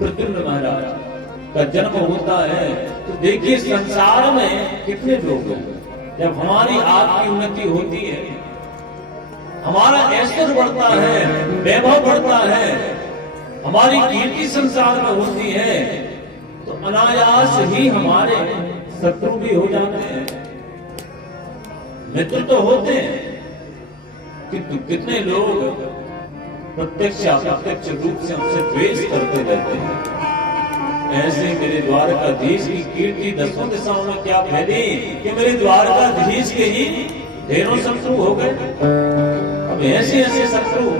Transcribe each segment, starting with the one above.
प्रद्युम्न महाराज का जन्म होता है तो देखिए संसार में कितने लोग हैं। जब हमारी आपकी उन्नति होती है, हमारा ऐश्वर्य बढ़ता है, वैभव बढ़ता है, हमारी कीर्ति संसार में होती है, तो अनायास ही हमारे शत्रु भी हो जाते हैं, मित्र तो होते हैं, किंतु कितने लोग प्रत्यक्ष अप्रत्यक्ष रूप से हमसे द्वेष करते रहते हैं। ऐसे मेरे द्वारकाधीश की कीर्ति दसों दिशाओं में क्या फैली कि मेरे द्वारकाधीश के ही ढेरों शत्रु हो गए। अब ऐसे ऐसे शत्रु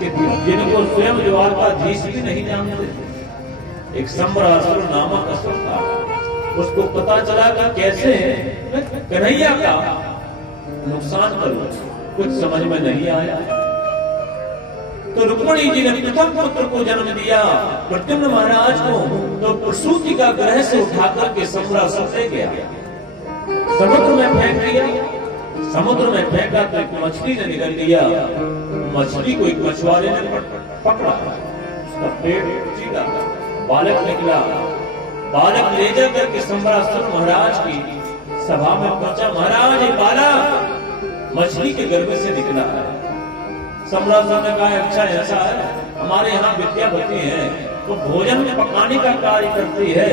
कि जिनको स्वयं द्वारकाधीश भी नहीं जानते। एक संबरासुर नामक असुर था, उसको पता चला कि कैसे कन्हैया का नुकसान करूं, कुछ समझ में नहीं आया। तो रुक्मिणी जी ने प्रथम पुत्र को जन्म दिया प्रद्युम्न महाराज को, तो प्रसूति का ग्रह से उठाकर के सम्रासुर ले गया, समुद्र में फेंक दिया। समुद्र में फेंका तो एक मछली ने निकल लिया। मछली को एक मछुआरे ने पकड़ा, उसका पेट चीरा, बालक निकला। बालक ले जाकर के सम्रासुर महाराज की सभा में पहुंचा। महाराज ये बालक मछली के गर्भ से निकला है। सम्रासुर ने कहा अच्छा ऐसा है, हमारे यहाँ विद्यावती है तो भोजन में पकाने का कार्य करती है,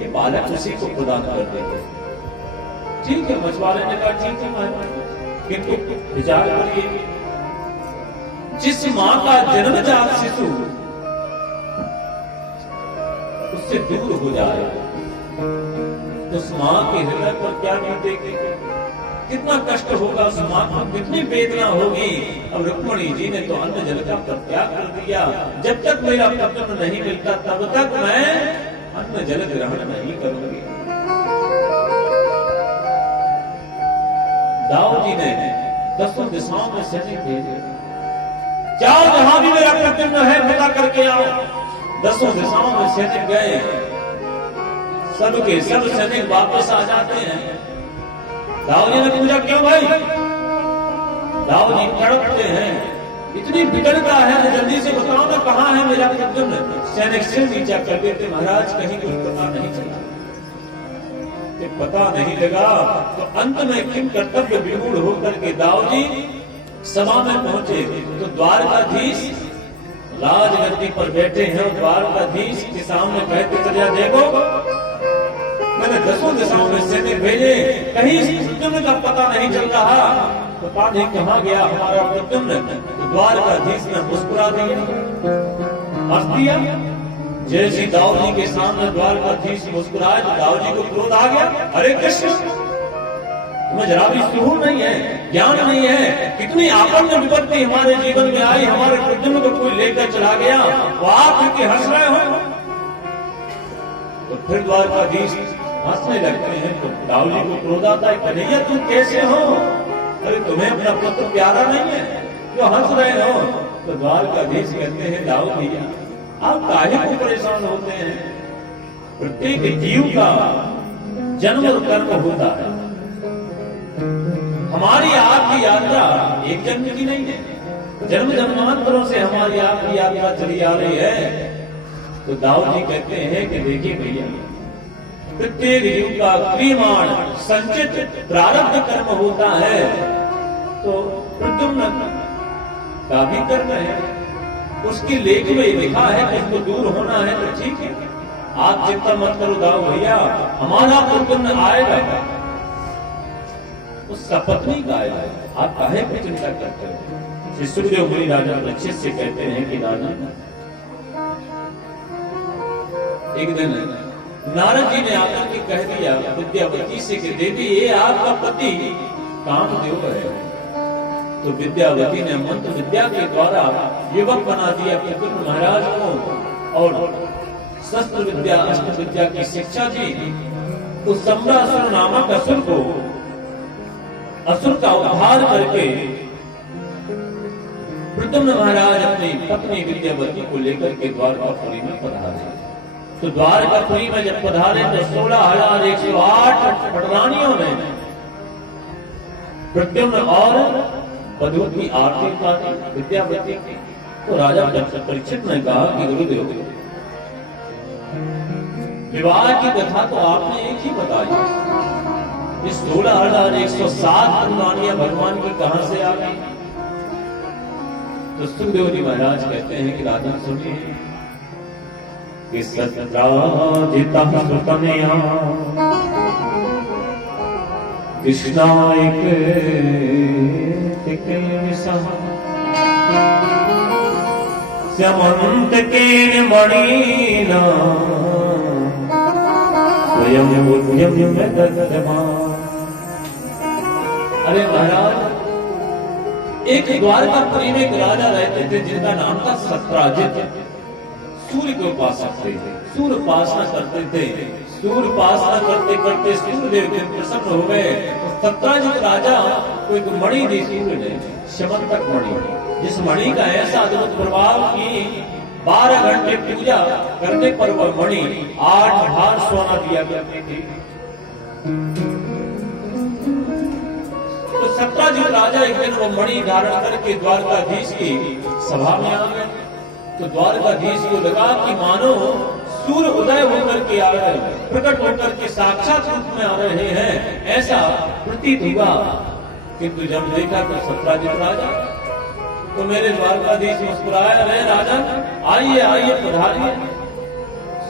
ये बालक उसी को प्रदान कर देंगे। ठीक है, मछुआरे ने कहा ठीक है महाराज, किंतु विचार करिए, जिस माँ का जन्मजात शिशु उससे दूर हो जाए तो उस माँ के हृदय पर क्या बीतेगी, कितना कष्ट होगा, उस माँ को कितनी वेदना होगी। अब रुक्मिणी जी ने तो अन्न जल का परित्याग कर दिया। जब तक मेरा पुत्र नहीं मिलता तब तक मैं अन्न जल ग्रहण नहीं करूंगी। दाऊ जी ने दसों दिशाओं में सैनिक भेजे, जाओ जहां भी मेरा प्रद्युम्न है पता करके आओ। दसों दिशाओं में सैनिक गए, सबके सब सैनिक वापस आ जाते हैं। दाऊ जी ने पूछा क्यों भाई? दाऊ जी तड़पते हैं, इतनी बिगड़ता है, जल्दी से बताओ ना कहाँ है मेरा प्रद्युम्न। सैनिक सिर नीचा कर देते, महाराज कहीं कुछ पता नहीं चला। पता नहीं लगा तो अंत में किम कर्तव्य विमूढ़ होकर के दाऊ जी सभा में पहुंचे तो द्वारकाधीश राजगद्दी पर बैठे हैं। द्वारकाधीश के सामने कहते चलिए देखो, मैंने दसों दिशाओं में सैनिक भेजे, कहीं प्रद्युम्न का पता नहीं चल रहा, पता नहीं कहाँ गया हमारा प्रद्युम्न। द्वारकाधीश ने मुस्कुरा दिया, हंस दिया। जैसे दाऊ जी के सामने द्वारकाधीश मुस्कुराए तो दाऊ जी को क्रोध आ गया। अरे कृष्ण, तुम्हें जरा भी सुहूर नहीं है, ज्ञान नहीं है, कितनी आपन्न विपत्ति हमारे जीवन में आई, हमारे प्रद्युम्न को कोई लेकर चला गया, वो आप क्योंकि हंस रहे हो। तो फिर द्वारकाधीश हंसने लगते हैं तो दाऊ जी को क्रोध आता है, कन्हैया तुम कैसे हो? अरे तुम्हें अपना पुत्र प्यारा नहीं है, क्यों हंस रहे हो? तो द्वारकाधीश कहते हैं दाऊ भैया आप काहे को परेशान होते हैं? प्रत्येक जीव का जन्म और कर्म होता है, हमारी आपकी यात्रा एक जन्म की नहीं है, जन्म जन्मांतरों से हमारी आपकी यात्रा चली आ रही है। तो दाऊ जी कहते हैं कि देखिए भैया, प्रत्येक जीव का क्रियमाण संचित प्रारब्ध कर्म होता है, तो प्रद्युम्न का भी कर्म है, उसकी लेख में लिखा है कि उसको दूर होना है तो ठीक है, आप चिंता मत करो दाऊ भैया, हमारा प्रद्युम्न आएगा, उस सपत्नी का आएगा, आप काहे की चिंता करते हो? श्री सुखदेव मुनि राजा अच्छे से कहते हैं कि राजा, एक दिन नारद जी ने आकर के कह दिया विद्यावती से कि देवी ये आपका पति कामदेव है। तो विद्यावती ने मंत्र विद्या के द्वारा युवक बना दिया प्रद्युम्न महाराज को और शस्त्र विद्या अस्त्र विद्या की शिक्षा दी। उस सम्रासुर नामक असुर को, असुर का उद्धार करके प्रद्युम्न महाराज अपनी पत्नी विद्यावती को लेकर के द्वारकापुरी में पधारे। तो द्वारकापुरी में जब पधारे तो 16,108 पटरानियों ने प्रद्युम्न और वधू की आरती उतारी विद्यावती की। तो राजा परीक्षित ने कहा कि गुरुदेव विवाह की कथा तो आपने एक ही बताई, इस 16,107 कुर्बानियां भगवान की कहां से आ गई? तो सुखदेव जी महाराज कहते हैं कि राजन सुनिए कि सत्राजिता सुतनया कृष्णा एक तिके विसह स्यमंत के मणिना स्वयं उद्यम में दत्तमा। अरे महाराज, एक द्वारकापुरी में एक राजा रहते थे जिनका नाम था सत्राजित। सूर्य को उपासक थे, सूर्य उपासना करते थे। सूर्य उपासना करते करते सूर्य देव के प्रसन्न हो गए। तो सत्राजित राजा को एक मणि दी सूर्य ने, शमंतक मणि, जिस मणि का ऐसा अद्भुत प्रभाव कि 12 घंटे पूजा करने पर वह मणि 8 भार सोना दिया करती थी। तो सत्राजित राजा एक दिन वो मणि धारण करके द्वारकाधीश की सभा में आ गए। तो द्वारकाधीश को लगा कि मानो सूर्य उदय होकर के आ रहे हैं, प्रकट होकर के साक्षात रूप में आ रहे हैं, ऐसा प्रतीत हुआ। किंतु जब देखा तो सत्राजित राजा, तो मेरे द्वारकाधीश मुस्कुराया, अरे राजा आइए आइए पधारिए।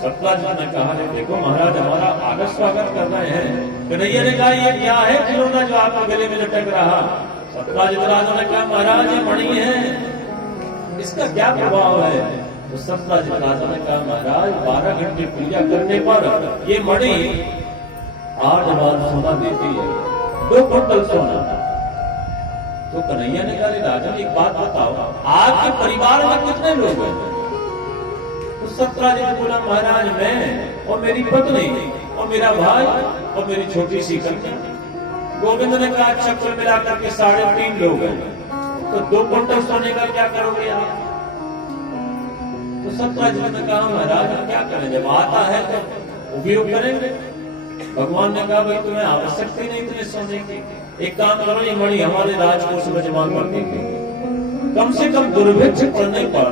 सत्राजित ने कहा, देखो महाराज हमारा आदर स्वागत कर रहे हैं। कन्हैया ने कहा, ये क्या है खिलौना जो आपके गले में लटक रहा? सत्राजित राजा ने कहा, महाराज ये मणि है, इसका क्या प्रभाव है? तो सत्राजित राजा ने कहा, महाराज 12 घंटे पूजा करने पर ये मणि 8 बार सोना देती है, 2 क्विंटल सोना। तो कन्हैया ने कहा, राजा एक बात बताओ, आपके परिवार में कितने लोग हैं? तो सत्राजित बोला, महाराज मैं और मेरी पत्नी और मेरा भाई और मेरी छोटी सी कन्या। गोविंद ने कहा, अच्छा कुल मिलाकर के 3.5 लोग हैं, तो 2 क्विंटल सोने का क्या करोगे आप? तो सत्राजित ने कहा, महाराज हम क्या करें, जब आता है तो उपयोग करेंगे। भगवान ने कहा, भाई तुम्हें आवश्यकता ही नहीं इतने सोने की, एक काम करो, ये मणि हमारे राजकोष में जमा कर देंगे। कम से कम दुर्भिक्ष पड़ने पर,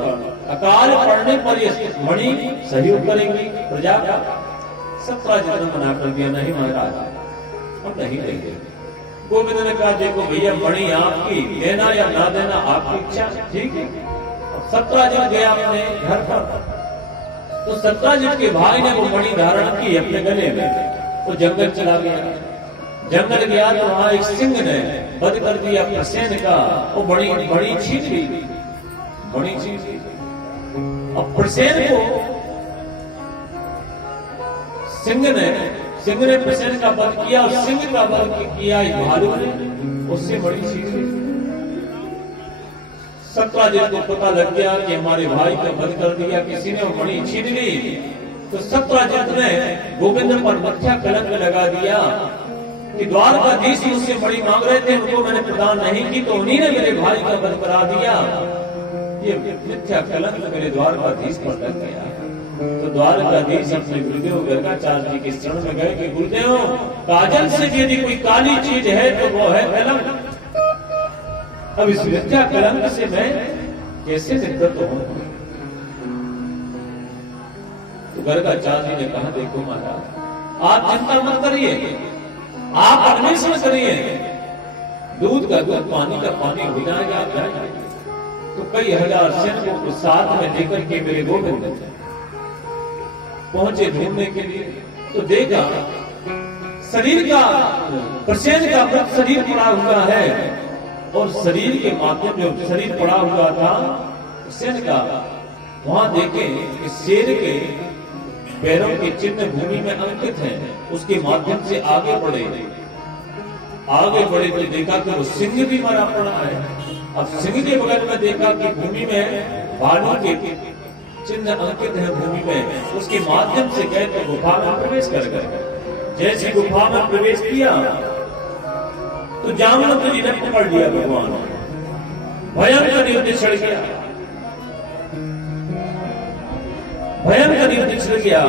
अकाल पड़ने पर ये मणि सहयोग करेंगी प्रजा का। सत्राजित ने मना कर दिया, नहीं महाराज हम नहीं देंगे। गोविंद ने कहा, देखो भैया मणि आपकी, देना या ना देना आपकी इच्छा, ठीक है। सत्राजित गया अपने घर पर, तो सत्राजित के भाई ने वो मणि धारण की अपने गले में, तो जंगल चला गया। जंगल गया तो वहां एक सिंह ने वध कर दिया प्रसेन का, वो बड़ी छीन ली, बड़ी छीन ली। अब प्रसेन को सिंह ने प्रसेन का वध किया, और सिंह का वध किया भालू ने, उससे बड़ी छीन ली। सत्राजित को पता लग गया कि हमारे भाई का वध कर दिया किसी ने, मणि छीन ली। तो सत्राजित ने गोविंद पर मिथ्या कलंक लगा दिया कि द्वारकाधीश मुझसे मणि मांग रहे थे, उनको मैंने प्रदान नहीं की, तो उन्हीं ने मेरे भाई का वध करा दिया। ये मिथ्या कलंक मेरे द्वारकाधीश पर लग गया। तो द्वारकाधीश अपने गुरुदेव गर्गाचार्य जी के शरण में गए कि गुरुदेव, काजल से यदि कोई काली चीज है तो वो है कलंक। अब इस मिथ्या कलंक से मैं कैसे निर्गत हूं? तो गर्गाचार्य जी ने कहा, देखो महाराज आप चिंता मत करिए, आप अन्वेषण करिए, दूध का दूध पानी का पानी हो जाएगा। तो कई हजार सैनिकों को साथ में लेकर के मेरे गोविंद पहुंचे ढूंढने के लिए। तो देखा शरीर का, प्रसेन का मृत शरीर पड़ा हुआ है, और शरीर के माध्यम जो शरीर पड़ा हुआ था प्रसेन का, वहां देखे कि शेर के पैरों के चिन्ह भूमि में अंकित हैं। उसके माध्यम से आगे बढ़े तो देखा कि वो सिंह भी मरा पड़ा है। अब सिंह के बगल में देखा कि भूमि में भालू के चिन्ह अंकित है भूमि में। उसके माध्यम से गए तो गुफा में प्रवेश कर गए। जैसे गुफा में प्रवेश किया तो जामवंत जी ने पकड़ लिया भगवान, भयंकर युद्ध छिड़ गया, भयंकर युद्ध छिड़ गया।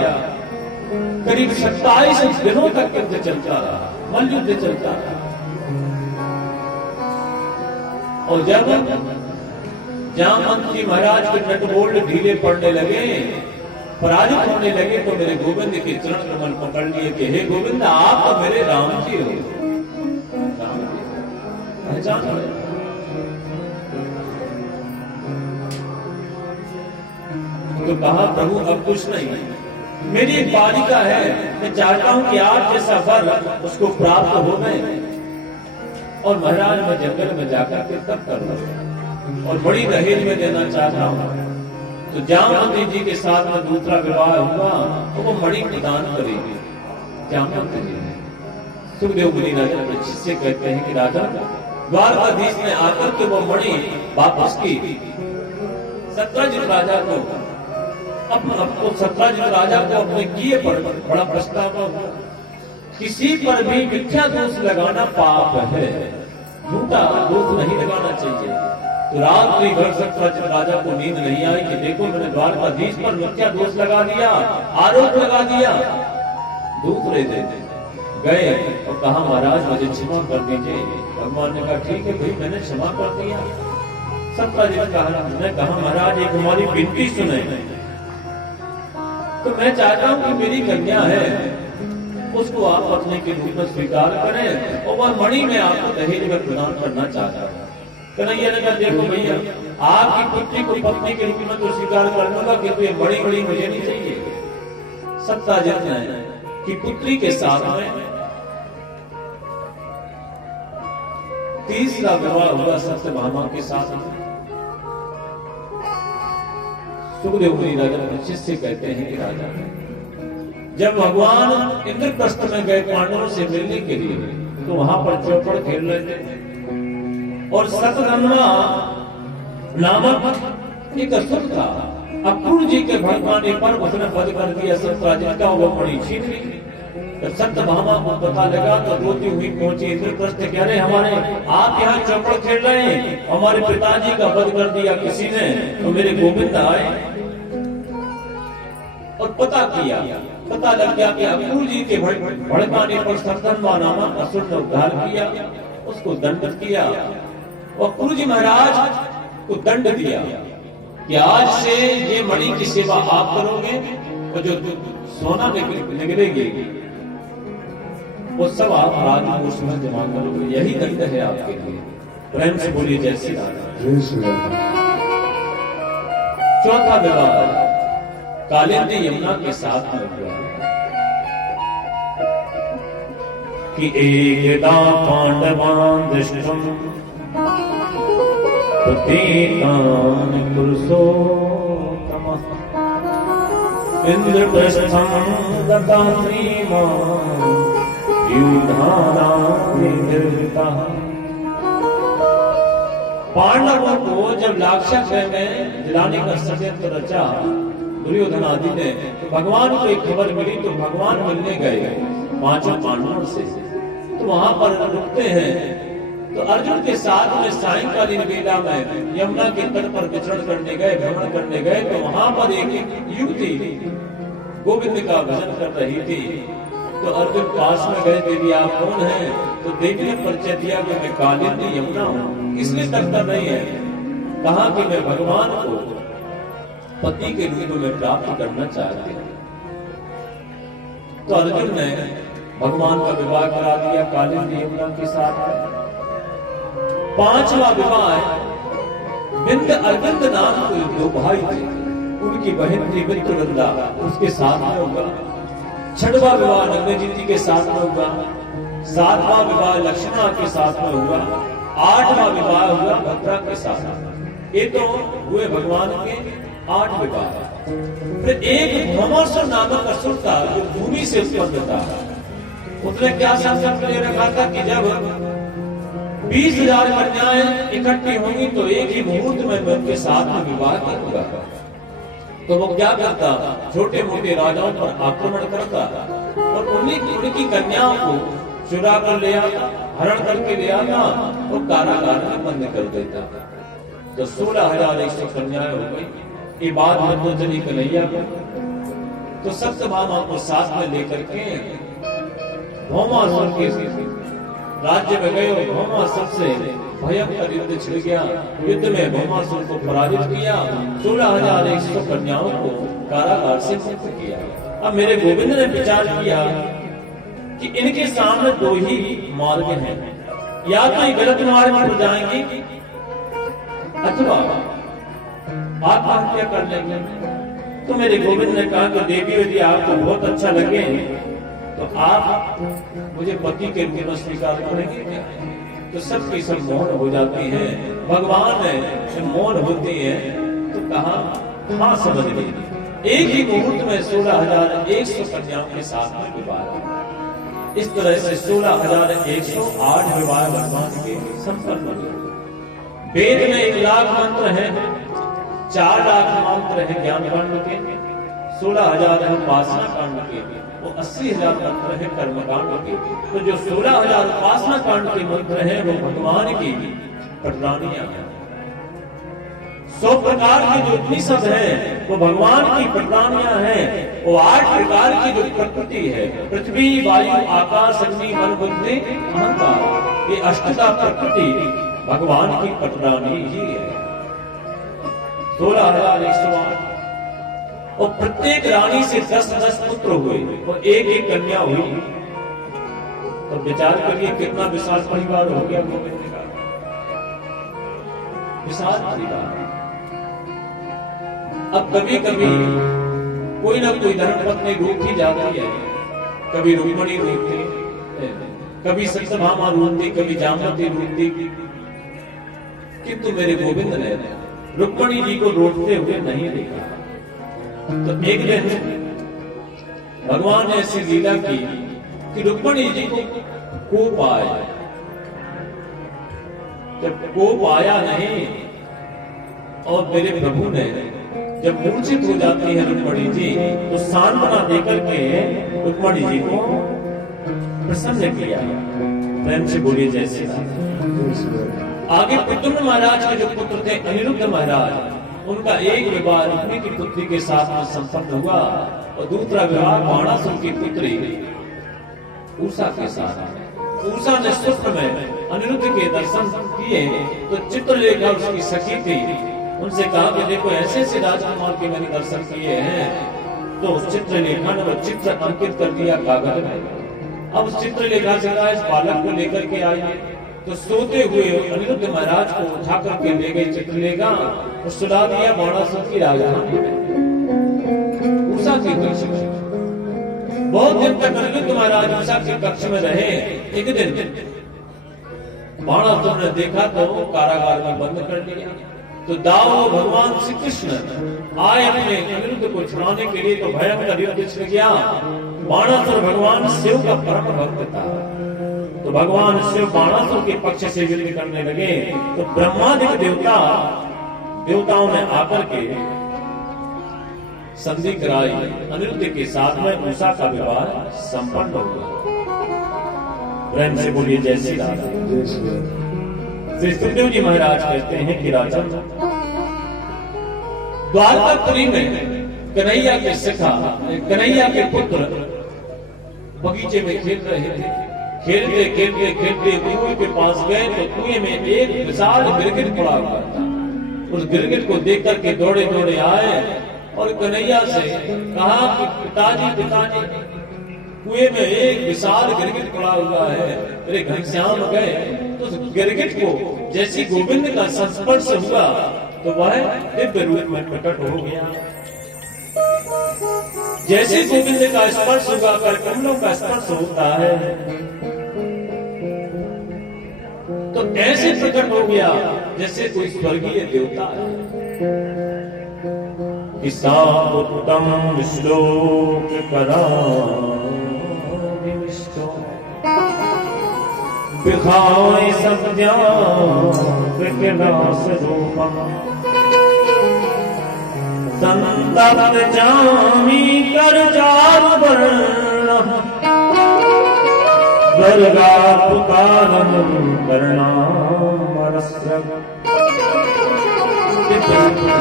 करीब 27 दिनों तक युद्ध चलता रहा, मल युद्ध चलता रहा। और जब जामवंत जी महाराज के नटबोल्ट ढीले पड़ने लगे पराजित होने लगे तो मेरे गोविंद के चरण कमल पकड़ लिए कि हे गोविंद, आप तो मेरे राम जी हो। राम जी पहचान हो। तो कहा प्रभु अब कुछ नहीं, मेरी एक बालिका है, मैं चाहता हूं कि आप जैसा वर उसको प्राप्त हो गए और महाराज मैं जंगल में जाकर के तब कर लूं और बड़ी दहेज में देना चाहता हूं। तो जामवंती जी के साथ में दूसरा विवाह हुआ तो वो मणि प्रदान करेगी जामवंती जी ने। सुखदेव मुनि राजा परीक्षित से कहते हैं कि राजा, द्वारकाधीश ने आकर के वो मणि वापस की। सत्यजित राजा को सत्यजित राजा को अपने किए पर बड़ा पछतावा हुआ। किसी पर भी मिथ्या दोष लगाना पाप है, झूठा दोष नहीं लगाना चाहिए। तो रात्रि भर सत्यजित राजा को नींद नहीं आई कि देखो मैंने द्वारकाधीश पर मिथ्या दोष लगा दिया, आरोप लगा दिया। दूसरे दिन गए और कहा महाराज मुझे क्षमा कर दीजिए। भगवान ने कहा ठीक है भाई, मैंने क्षमा कर दिया। सत्यजित ने कहा महाराज एक हमारी विनती सुने, तो मैं चाहता हूं कि मेरी कन्या है उसको आप पत्नी के रूप में स्वीकार करें और वह मणि में आपको दहेज में प्रदान करना चाहता हूं। कन्हैया ने कहा देखो भैया, आपकी पुत्री को पत्नी के रूप में तो स्वीकार कर लूंगा, किंतु ये बड़ी बड़ी मुझे नहीं चाहिए। सत्यजित ने कि पुत्री के साथ में तीसरा विवाह हुआ सत्यभामा के साथ में। सुखदेव मुनि राजा परीक्षित से कहते हैं कि राजा, जब भगवान इंद्रप्रस्थ में गए पांडवों से मिलने के लिए तो वहां पर चौपड़ खेल रहे थे और सतधन्वा नामक एक असुर था, अक्रूर जी के भड़काने पर उसने वध कर दिया सत्यजित का, वो मणि छीन ली। सत्यभामा को पता लगा तो रोती हुई पहुंची इंद्रप्रस्थ, कह रहे हमारे आप यहाँ चौपड़ खेल रहे हैं, हमारे पिताजी का वध कर दिया किसी ने, तो मेरे गोविंद आए और पता किया, पता लग गया कि अक्रूर जी के भड़काने पर सतधन्वा नामक असुर ने उद्धार किया, उसको दंडित किया। और अक्रूर जी महाराज को दंड दिया कि आज से ये मणि की सेवा आप करोगे और जो सोना निकलेगी वो सब आप राजकोष में जमा करोगे, यही दंड है आपके लिए। प्रेम से बोलिए जय श्री राम। चौथा विवाह कालिंदी यमुना के साथ में हुआ कि एकदा पांडवान् दृष्टुम् प्रतीतान् पुरुषोत्तमः इंद्रप्रस्थं गता श्रीमान् युधानाभिनिर्वृतः। पांडवों को जब लाक्षागृह में जलाने का षड्यंत्र रचा दुर्योधन आदि ने, तो भगवान को एक खबर मिली तो भगवान मिलने गए पांचों पांडवों से। तो वहां पर रुकते हैं तो अर्जुन के साथ में सायंकालीन वेला में यमुना के तट पर विचरण करने गए, भ्रमण करने गए, तो वहां पर एक युवती गोविंद का भजन कर रही थी। तो अर्जुन पास में गए, देवी आप कौन हैं? तो देवी ने परिचय दिया कि मैं कालिंदी यमुना हूं। इसलिए तकता नहीं है, कहा कि मैं भगवान को पति के रूप में प्राप्त करना चाहते हैं। तो अर्जुन ने भगवान का विवाह करा दिया कालिंदी यमुना के साथ। पांचवा विवाह बिंद अरविंद नाम के दो भाई थे, उनकी बहन थी विंध्यावृंदा, उसके साथ में होगा। छठवां विवाह नग्नजिति के साथ में हुआ। सातवां विवाह लक्ष्मणा के साथ में हुआ। आठवां विवाह हुआ भद्रा के साथ। ये तो हुए भगवान के 8 विवाह। फिर एक भौमासुर नामक असुर था जो भूमि से उत्पन्न था। उसने क्या संकल्प ले रखा था कि जब 20,000 कन्याएं इकट्ठी होंगी तो एक ही मुहूर्त में उनके साथ में विवाह करूंगा। तो वो क्या करता, छोटे मोटे राजाओं पर आक्रमण करता और उनकी कन्याओं को चुरा कर ले आता, हरण करके ले आता और कारागार में बंद कर देता। तो 16,100 कन्याएं हो गई। ये बात मध्वजनी कन्हैया को, तो सत्यभामा को साथ में लेकर के भौमासुर के राज्य में गए और भौमासुर से भयंकर युद्ध छिड़ गया। युद्ध में भौमासुर को पराजित किया, 16,100 कन्याओं को कारागार से मुक्त किया। अब मेरे गोविंद ने विचार किया कि इनके सामने दो ही मार्ग हैं, या तो ये गलत मार्ग पर जाएंगे अथवा आत्महत्या कर लेंगे। तो मेरे गोविंद ने कहा कि देवी यदि आपको बहुत अच्छा लगे तो आप मुझे पति के रूप में स्वीकार करेंगे क्या? तो सबकी सब मौन हो जाती हैं। भगवान जब मौन होती है तो कहा हाँ समझ लीजिए। एक ही मुहूर्त में 16,100 कन्याओं के साथ में विवाह। इस तरह से 16,108 विवाह भगवान के संपन्न हुए। वेद में 1 लाख मंत्र है, 4 लाख मंत्र है ज्ञान कांड के, 16,000 है उपासना कांड के, वो 80,000 मंत्र है कर्म कांड के। तो जो 16,000 उपासना कांड के मंत्र हैं वो भगवान की प्रणालियां हैं। 100 प्रकार की जो उपनिषद है वो भगवान की प्रणालियां हैं। वो 8 प्रकार की जो प्रकृति है, पृथ्वी वायु आकाश अग्नि मन बुद्धि अहंकार, ये अष्टधा प्रकृति भगवान की प्रणाली ही है। 16,108 और प्रत्येक रानी से 10-10 पुत्र हुए और एक कन्या हुई। तो विचार करिए कितना विशाल परिवार हो गया गोविंद का, विशाल परिवार। अब कभी कभी कोई ना कोई धर्मपत्नी रूठी जाती है, कभी रुक्मिणी रूठती, कभी सत्यभामा रूठती, कभी जामवती रूठती, किंतु मेरे गोविंद ने रुक्मिणी जी को रोटते हुए नहीं देखा। तो एक दिन भगवान ने ऐसी लीला की कि रुक्मिणी जी को कोप आया। जब कोप आया नहीं और मेरे प्रभु ने जब मूर्छित हो जाती है रुक्मिणी जी, तो सांत्वना देकर के रुक्मिणी जी को प्रसन्न किया। प्रेम से बोलिए जय श्री राम। आगे प्रद्युम्न महाराज के जो पुत्र थे अनिरुद्ध महाराज, उनका एक विवाह रुक्मिणी की पुत्री के साथ में संपन्न हुआ और दूसरा विवाह बाणासुर की पुत्री उषा के साथ। उषा ने स्वप्न में अनिरुद्ध के दर्शन किए तो चित्रलेखा उसकी सखी थी, उनसे कहा कि देखो ऐसे ऐसे राजकुमार के मैंने दर्शन किए हैं। तो उस चित्रलेखा ने वो चित्र अंकित कर दिया कागज में। अब उस चित्रलेखा से कहा इस बालक को लेकर के आइए। तो सोते हुए अनिरुद्ध महाराज को उठा करके ले गए चित्रलेखा और सुला दिया बाणासुर की राजधानी में, उषा के कक्ष में। बहुत दिन तक अनिरुद्ध महाराज उषा के कक्ष में रहे। एक दिन बाणासुर ने देखा तो कारागार में बंद कर दिया। तो दाऊ भगवान श्री कृष्ण आए अपने अनिरुद्ध को छुड़ाने के लिए, तो भयंकर युद्ध छिड़ गया। बाणासुर भगवान शिव का परम भक्त था, तो भगवान शिव बाणासुर के पक्ष से युद्ध करने लगे। तो ब्रह्मादिक देवताओं ने आकर के संधि कराई। अनिरुद्ध के साथ में उषा का विवाह संपन्न हो गया। प्रेम से बोलिए जय श्री राम। श्री सुखदेव जी महाराज कहते हैं कि राजन द्वारकापुरी में कन्हैया के सखा, कन्हैया के पुत्र बगीचे में खेल रहे थे। खेलते खेलते खेलते कुएं के पास गए तो कुएं में एक विशाल गिरगिट पड़ा हुआ था। उस गिरगिट को देख करके दौड़े दौड़े आए और कन्हैया से कहा कि पिताजी पिताजी कुएं में एक विशाल गिरगिट पड़ा हुआ है। मेरे घनश्याम गए तो उस गिरगिट को जैसी गोविंद का संस्पर्श हुआ तो वह दिव्य रूप में प्रकट हो गया। जैसे गोविंद का स्पर्श हुआ कर कमलों का स्पर्श होता है तो ऐसे प्रकट हो गया जैसे कोई स्वर्गीय देवता है। उत्तम श्लोक करा बिखाए सब विनाश रूपम संतप्त जामी कर चारु वर्ण गर्गा पुकारम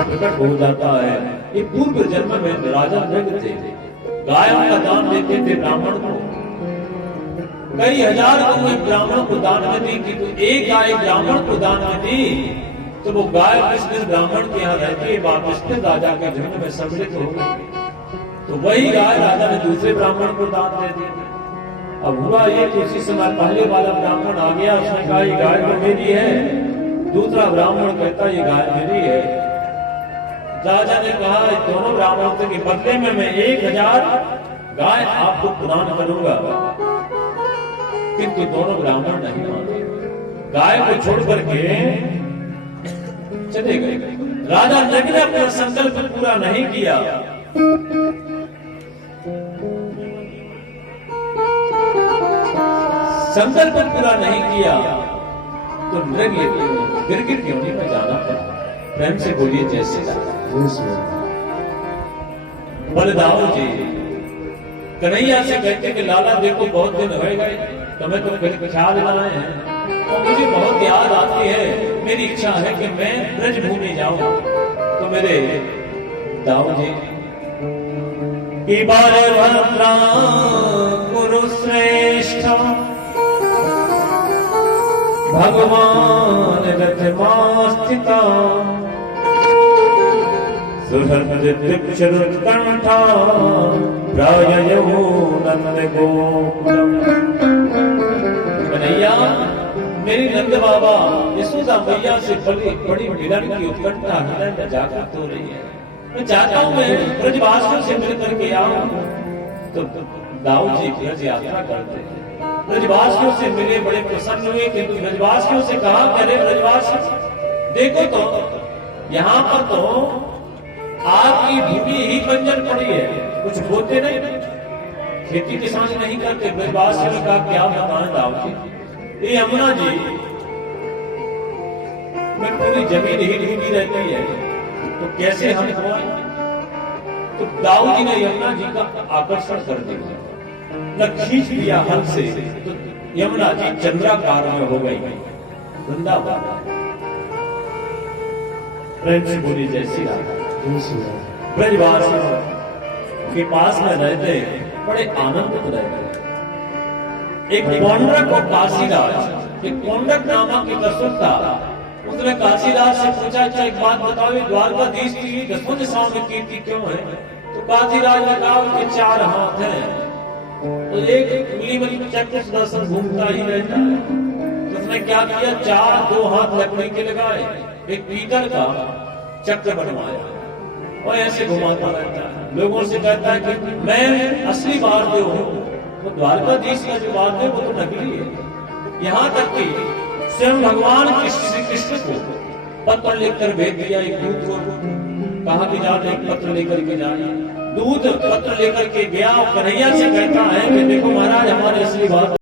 प्रकट हो जाता है। ये पूर्व जन्म में राजा नृग थे, गायों का दान देते थे ब्राह्मण को। कई हजार गौएं ब्राह्मणों को दान में दी, किंतु एक गाय ब्राह्मण को दान में दी तो वो गाय किस दिन ब्राह्मण के यहाँ रहती है, वापस में राजा के झुंड में सम्मिलित हो गई। तो वही गाय राजा ने दूसरे ब्राह्मण को दान दे दी। अब हुआ ये कि उसी समय पहले वाला ब्राह्मण आ गया, उसने कहा ये गाय तो मेरी है। दूसरा ब्राह्मण कहता ये गाय मेरी है। राजा ने कहा दोनों ब्राह्मणों के बदले में मैं 1000 गाय आपको प्रदान करूंगा, किंतु दोनों ब्राह्मण नहीं माने, गाय को छोड़ करके चले गए। राजा नग ने अपना संकल्प पूरा नहीं किया। संकल्प पूरा नहीं किया तो नृग गिरगिट योनि में जाना पड़ा। प्रेम से बोलिए जय श्री राम। बलदाऊ जी कन्हैया से कहते कि लाला देखो बहुत दिन हो गए, तुम्हें तो ख्याल लाए हैं और मुझे बहुत याद आती है, मेरी इच्छा है कि मैं ब्रजभूमि जाऊं। तो मेरे दाऊ जी की बारे भद्रा कुरुश्रेष्ठ भगवान रथमास्थिता सुहृदृक्षरुत्कण्ठा प्राययो नंद गोकुलम्। कन्हैया मेरी नंद बाबा यशोदा मैया से बड़ी मिलन की उत्कंठा हृदय में जागृत हो रही है। मैं चाहता हूं मैं ब्रजवासियों से मिल करके आऊं। तो दाऊ जी ब्रज यात्रा करते हैं, ब्रजवासियों से मिले, बड़े प्रसन्न हुए, किंतु ब्रजवासियों से कहा करे ब्रजवासी देखो तो यहाँ पर तो आपकी भूमि ही बंजर पड़ी है, कुछ बोते नहीं, खेती किसानी नहीं करते। ब्रजवासियों ने कहा क्या बताएं दाऊ जी, ये यमुना जी में पूरी जमीन ही डूबी रहती है, तो कैसे हम खोएं? तो दाऊ जी ने यमुना जी का आकर्षण कर दिया, न खींच दिया हल से, तो यमुना जी चंद्राकार में हो गई वृंदावन। प्रेम से बोली जय श्री राम। ब्रजवासियों के पास में रहते बड़े आनंदित रहते। एक पौंड्रक और काशीराज, एक पौंड्रक नामक एक असुर था, उसने काशीराज से पूछा अच्छा एक बात बताओ, द्वारकाधीश की दसों दिशाओं में कीर्ति क्यों है? तो काशीराज ने कहा उनके 4 हाथ हैं, तो एक उंगली में चक्र सुदर्शन घूमता ही रहता है। तो उसने क्या किया, 2 हाथ लकड़ी के लगाए, एक पीतल का चक्र बनवाया और ऐसे घुमाता रहता है। लोगों से कहता है कि मैं असली वारदेव हूँ, तो द्वारकाधीश का जो वारदेव वो तो नकली है। यहाँ तक कि स्वयं भगवान श्री कृष्ण को पत्र लिखकर भेज दिया एक दूत को, कहा कि जाने एक पत्र लेकर के जाए। दूत पत्र लेकर के गया और कन्हैया से कहता है कि देखो महाराज हमारे असली बात